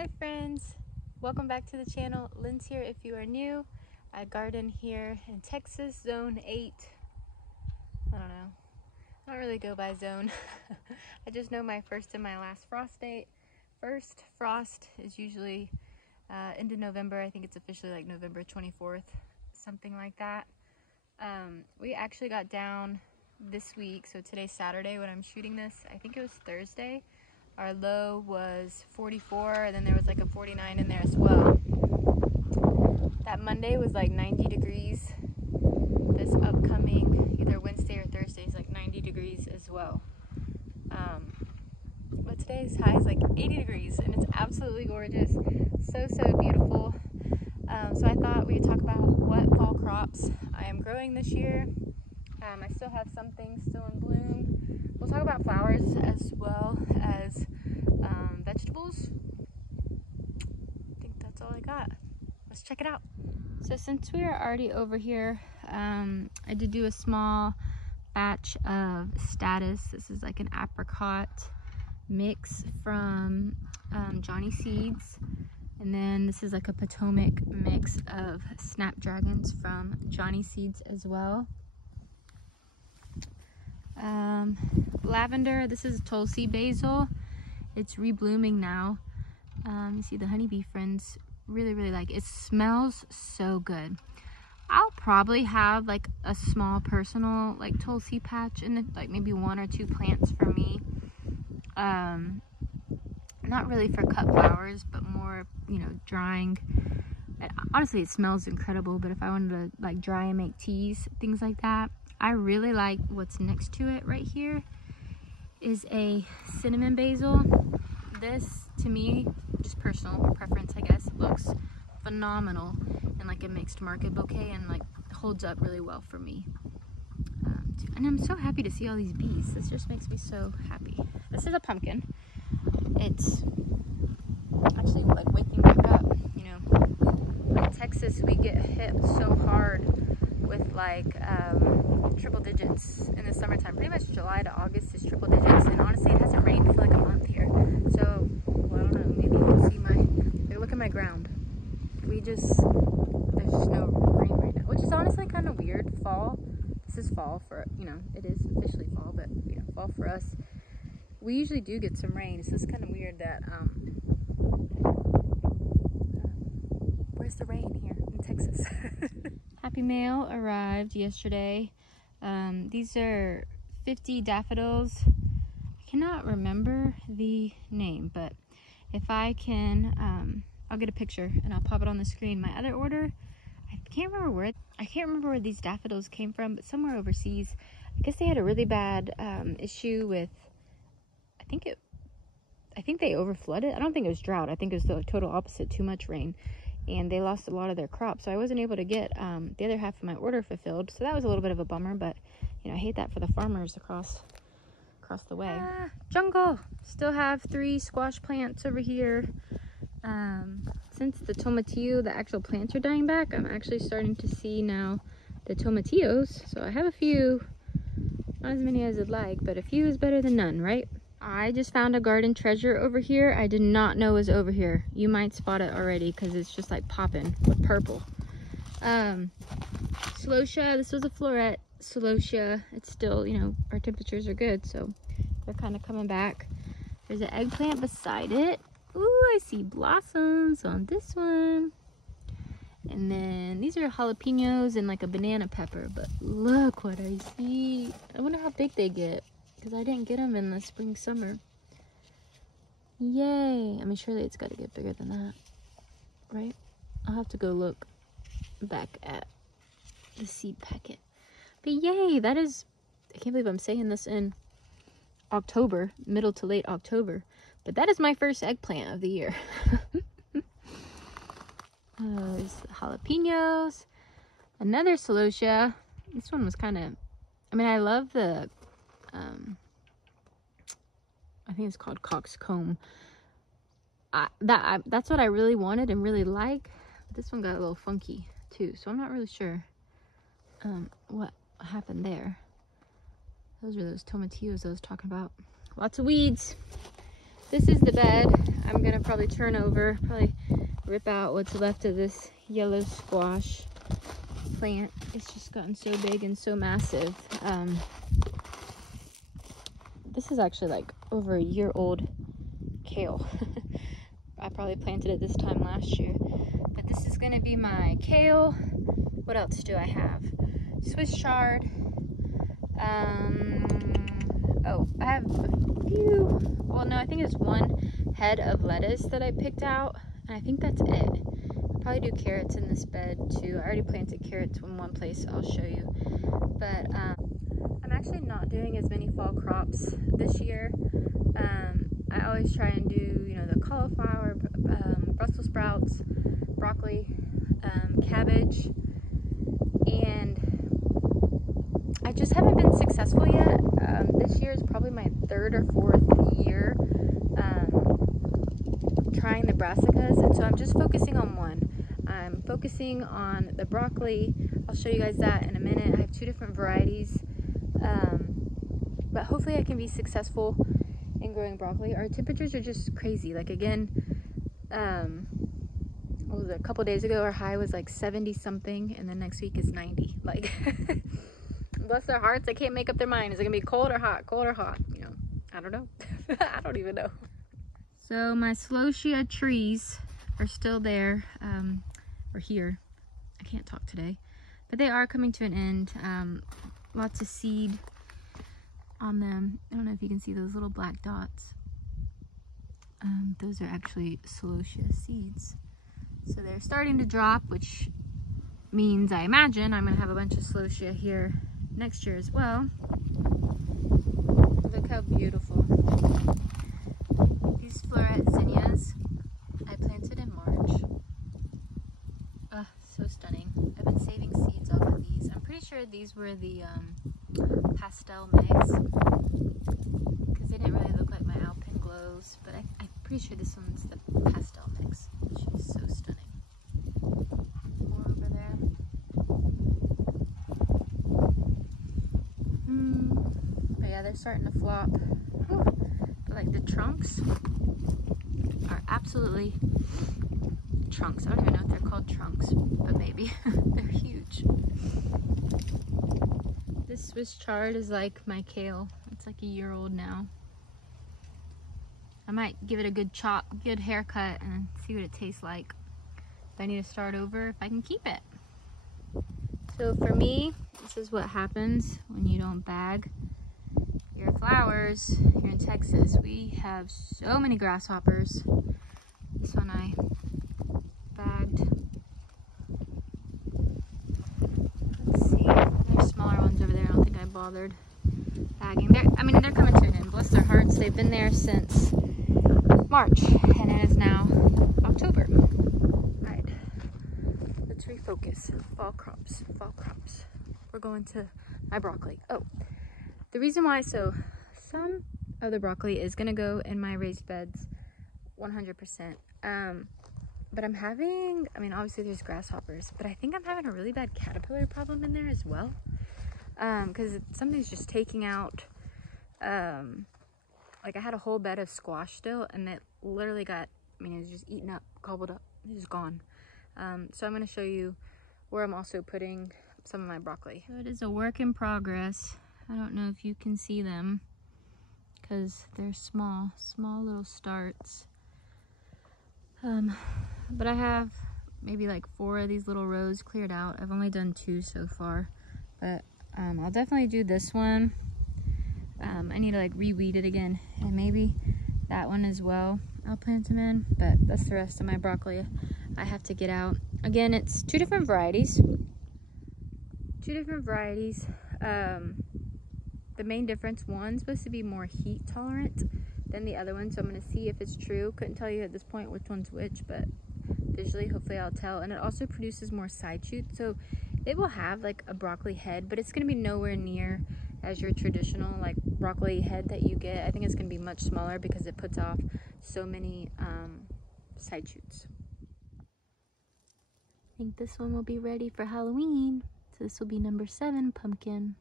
Hi friends, welcome back to the channel. Lynn's here if you are new. I garden here in Texas, zone 8. I don't know, I don't really go by zone. I just know my first and my last frost date. First frost is usually into November. I think it's officially like November 24th, something like that. We actually got down this week, so today's Saturday when I'm shooting this. I think it was Thursday. Our low was 44, and then there was like a 49 in there as well. That Monday was like 90 degrees. This upcoming either Wednesday or Thursday is like 90 degrees as well. But today's high is like 80 degrees, and it's absolutely gorgeous. So beautiful. So I thought we could talk about what fall crops I am growing this year. I still have some things still in bloom. We'll talk about flowers as well as vegetables. I think that's all I got. Let's check it out. So since we are already over here, I did do a small batch of Status. This is like an apricot mix from Johnny Seeds. And then this is like a Potomac mix of Snapdragons from Johnny Seeds as well. Lavender, this is Tulsi basil. It's reblooming now. You see the honeybee friends really like it. It smells so good. I'll probably have like a small personal like Tulsi patch in it, like maybe 1 or 2 plants for me. Not really for cut flowers, but more, you know, drying. And honestly, it smells incredible, but if I wanted to like dry and make teas, things like that. I really like what's next to it right here is a cinnamon basil. This, to me, just personal preference, I guess, looks phenomenal in like a mixed market bouquet and like holds up really well for me. And I'm so happy to see all these bees. This just makes me so happy. This is a pumpkin. It's actually like waking back up, you know. In Texas, we get hit so hard with like triple digits in the summertime. Pretty much July to August is triple digits, and honestly it hasn't rained for like a month here. So, well, I don't know, maybe you can see my, look at my ground. There's just no rain right now, which is honestly kind of weird. Fall, this is fall for, you know, it is officially fall, but you know, fall for us. We usually do get some rain, so it's kind of weird that, where's the rain here in Texas? Happy Mail arrived yesterday. These are 50 daffodils. I cannot remember the name, but if I can, I'll get a picture and I'll pop it on the screen. My other order, I can't remember where these daffodils came from, but somewhere overseas. I guess they had a really bad issue with, I think they overflooded. I don't think it was drought. I think it was the total opposite, too much rain. And they lost a lot of their crops, so I wasn't able to get the other half of my order fulfilled. So that was a little bit of a bummer, but you know, I hate that for the farmers across the way. Jungle. Still have 3 squash plants over here. Since the tomatillo, the actual plants are dying back, I'm actually starting to see now the tomatillos. So I have a few, not as many as I'd like, but a few is better than none, right? I just found a garden treasure over here. I did not know was over here. You might spot it already because it's just like popping with purple. Celosia, this was a floret celosia. It's still, you know, our temperatures are good, so they're kind of coming back. There's an eggplant beside it. Ooh, I see blossoms on this one. And then these are jalapenos and like a banana pepper, but look what I see. I wonder how big they get, because I didn't get them in the spring summer. Yay. I mean, surely it's got to get bigger than that, right? I'll have to go look back at the seed packet. But yay, that is, I can't believe I'm saying this in October, middle to late October, but that is my first eggplant of the year. There's jalapenos, another celosia. This one was kind of, I mean, I love the I think it's called coxcomb. That's what I really wanted and really like. But this one got a little funky too, so I'm not really sure what happened there. Those are those tomatillos I was talking about. Lots of weeds. This is the bed. I'm gonna probably turn over, probably rip out what's left of this yellow squash plant. It's just gotten so big and so massive. This is actually like over a year old kale. I probably planted it this time last year. But this is gonna be my kale. What else do I have? Swiss chard. Oh, I have a few, well no, I think it's one head of lettuce that I picked out, and I think that's it. I'll probably do carrots in this bed too. I already planted carrots in one place, I'll show you. But I'm actually not doing as many fall crops this year. I always try and do, you know, the cauliflower, Brussels sprouts, broccoli, cabbage, and I just haven't been successful yet. This year is probably my 3rd or 4th year trying the brassicas, and so I'm just focusing on one. I'm focusing on the broccoli. I'll show you guys that in a minute. I have 2 different varieties, but hopefully I can be successful in growing broccoli. Our temperatures are just crazy. Like again, what was it, a couple days ago our high was like 70 something, and then next week is 90. Like bless their hearts, they can't make up their mind. Is it gonna be cold or hot? Cold or hot? You know, I don't know. I don't even know. So my celosia trees are still there, or here. I can't talk today, but they are coming to an end. Lots of seed on them. I don't know if you can see those little black dots. Those are actually celosia seeds. So they're starting to drop, which means I imagine I'm gonna have a bunch of celosia here next year as well. Look how beautiful. These floret zinnias I planted in March. Ah, so stunning. I've been saving seeds off of these. I'm pretty sure these were the pastel megs, because they didn't really look like my Alpenglows, but I'm pretty sure this one's the pastel mix. She's so stunning. More over there. But yeah, they're starting to flop. But like the trunks are absolutely trunks. I don't even know if they're called trunks, but maybe. They're huge. This Swiss chard is like my kale. It's like a year old now. I might give it a good chop, good haircut, and see what it tastes like. If I need to start over, if I can keep it. So for me, this is what happens when you don't bag your flowers. Here in Texas, we have so many grasshoppers. This one I bagged. Let's see, there's smaller ones over there. I don't think I bothered bagging. They're coming to an end. Bless their hearts. They've been there since March, and it is now October. Alright, let's refocus. Fall crops, fall crops. We're going to my broccoli. Oh, the reason why, so some of the broccoli is gonna go in my raised beds 100%. But I'm having, obviously there's grasshoppers, but I think I'm having a really bad caterpillar problem in there as well. Because something's just taking out, like I had a whole bed of squash still, and it literally got, it was just eaten up, gobbled up, it was gone. So I'm going to show you where I'm also putting some of my broccoli. So it is a work in progress. I don't know if you can see them because they're small little starts. But I have maybe like 4 of these little rows cleared out. I've only done 2 so far, but I'll definitely do this one. I need to like reweed it again, and maybe that one as well I'll plant them in, but that's the rest of my broccoli I have to get out. Again, it's 2 different varieties. The main difference, one's supposed to be more heat tolerant than the other one, so I'm going to see if it's true. Couldn't tell you at this point which one's which, but visually hopefully I'll tell. And it also produces more side shoots, so it will have like a broccoli head, but it's going to be nowhere near as your traditional like broccoli head that you get. I think it's going to be much smaller because it puts off so many side shoots. I think this one will be ready for Halloween. So this will be number 7 pumpkin.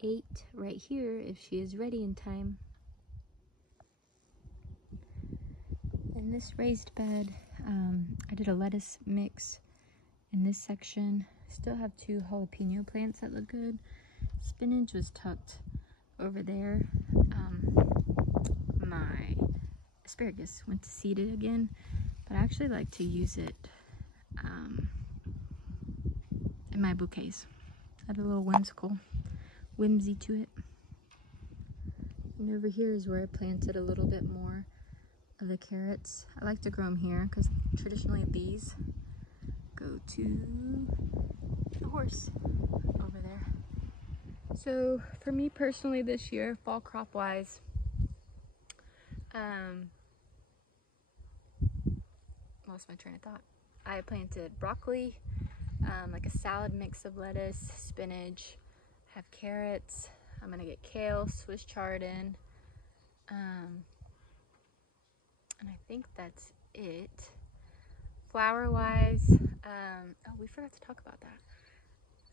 8 right here if she is ready in time. in this raised bed, I did a lettuce mix in this section. Still have 2 jalapeno plants that look good. Spinach was tucked over there. My asparagus went to seed it again, but I actually like to use it in my bouquets. Had a little whimsy to it. And over here is where I planted a little bit more of the carrots. I like to grow them here because traditionally these go to the horse over there. So for me personally this year, fall crop wise, lost my train of thought. I planted broccoli, like a salad mix of lettuce, spinach, have carrots. I'm gonna get kale, Swiss chard in, and I think that's it. Flower wise, oh, we forgot to talk about that.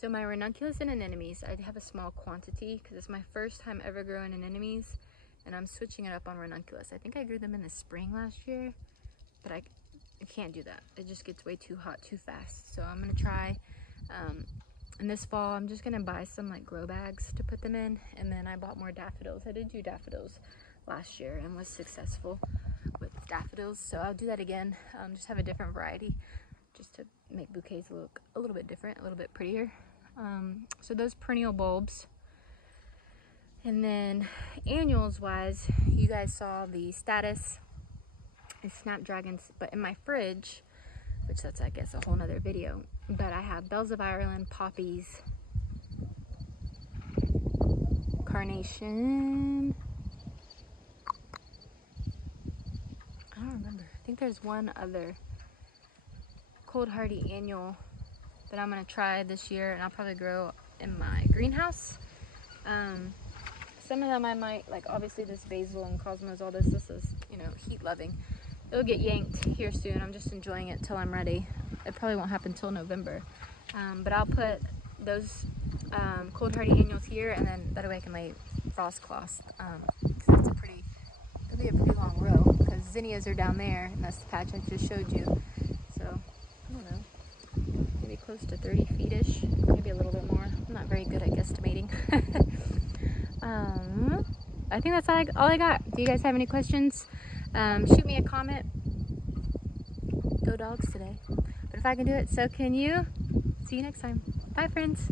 So my ranunculus and anemones, I have a small quantity because it's my first time ever growing anemones, and I'm switching it up on ranunculus. I think I grew them in the spring last year, but I can't do that. It just gets way too hot too fast. So I'm gonna try, and this fall I'm just gonna buy some like grow bags to put them in, and then I bought more daffodils. I did do daffodils last year and was successful with daffodils, so I'll do that again. Just have a different variety just to make bouquets look a little bit different, a little bit prettier. So those perennial bulbs. And then annuals wise, you guys saw the status is snapdragons, but in my fridge, which that's I guess a whole nother video, but I have bells of Ireland, poppies, carnation, I don't remember, I think there's one other cold hardy annual that I'm gonna try this year, and I'll probably grow in my greenhouse. Some of them I might, like obviously this basil and cosmos, all this is, you know, heat loving. It'll get yanked here soon. I'm just enjoying it till I'm ready. It probably won't happen till November. But I'll put those cold hardy annuals here, and then that way I can lay frost cloths. That's it'll be a pretty long row because zinnias are down there, and that's the patch I just showed you. So I don't know, maybe close to 30 feet-ish, maybe a little bit more. I'm not very good at guesstimating. I think that's all I got. Do you guys have any questions? Shoot me a comment. Go dogs today. But if I can do it, so can you. See you next time. Bye, friends.